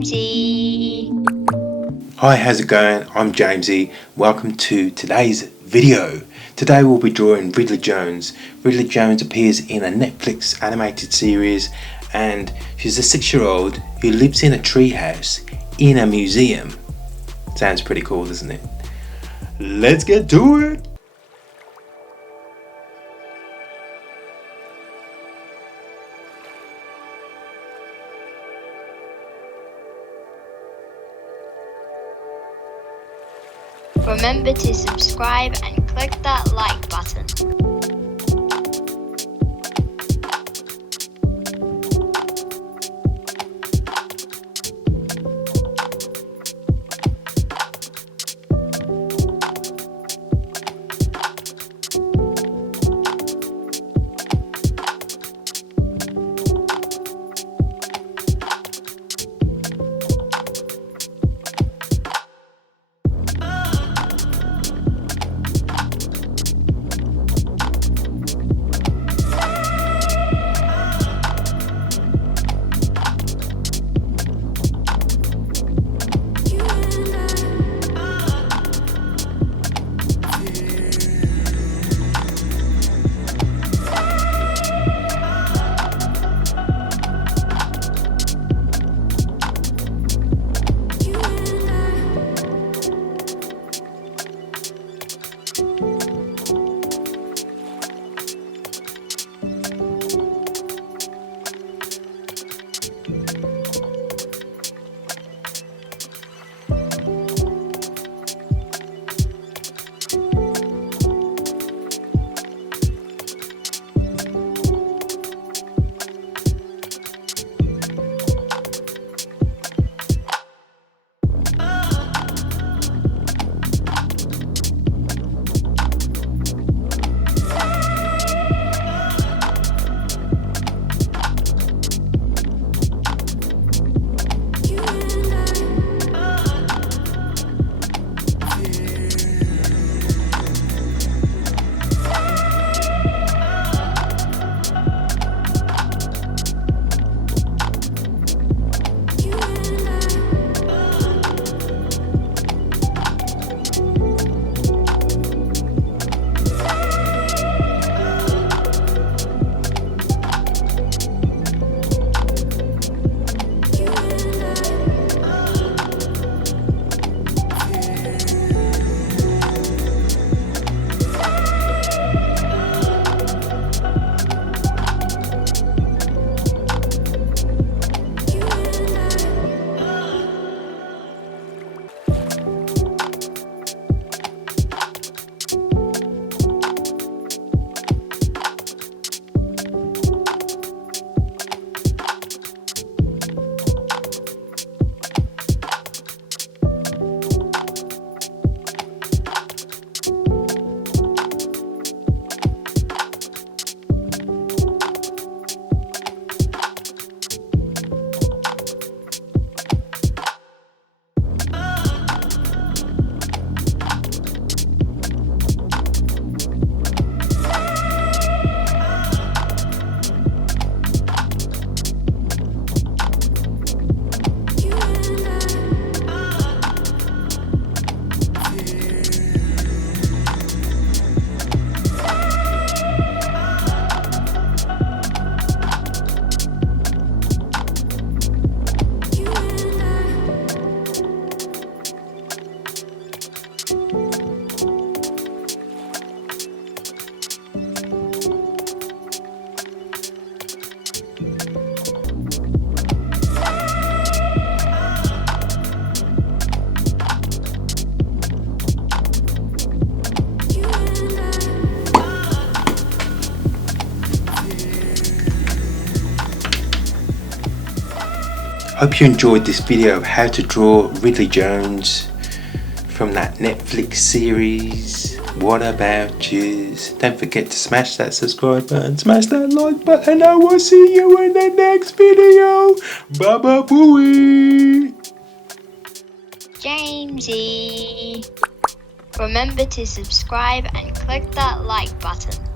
Jamesy. Hi, how's it going? I'm Jamesy. Welcome to today's video. Today we'll be drawing Ridley Jones. Ridley Jones appears in a Netflix animated series, and she's a 6-year-old who lives in a treehouse in a museum. Sounds pretty cool, doesn't it? Let's get to it! Remember to subscribe and click that like button. Hope you enjoyed this video of how to draw Ridley Jones from that Netflix series. What about you? Don't forget to smash that subscribe button, smash that like button. I will see you in the next video. Bye bye booey. Jamesy. Remember to subscribe and click that like button.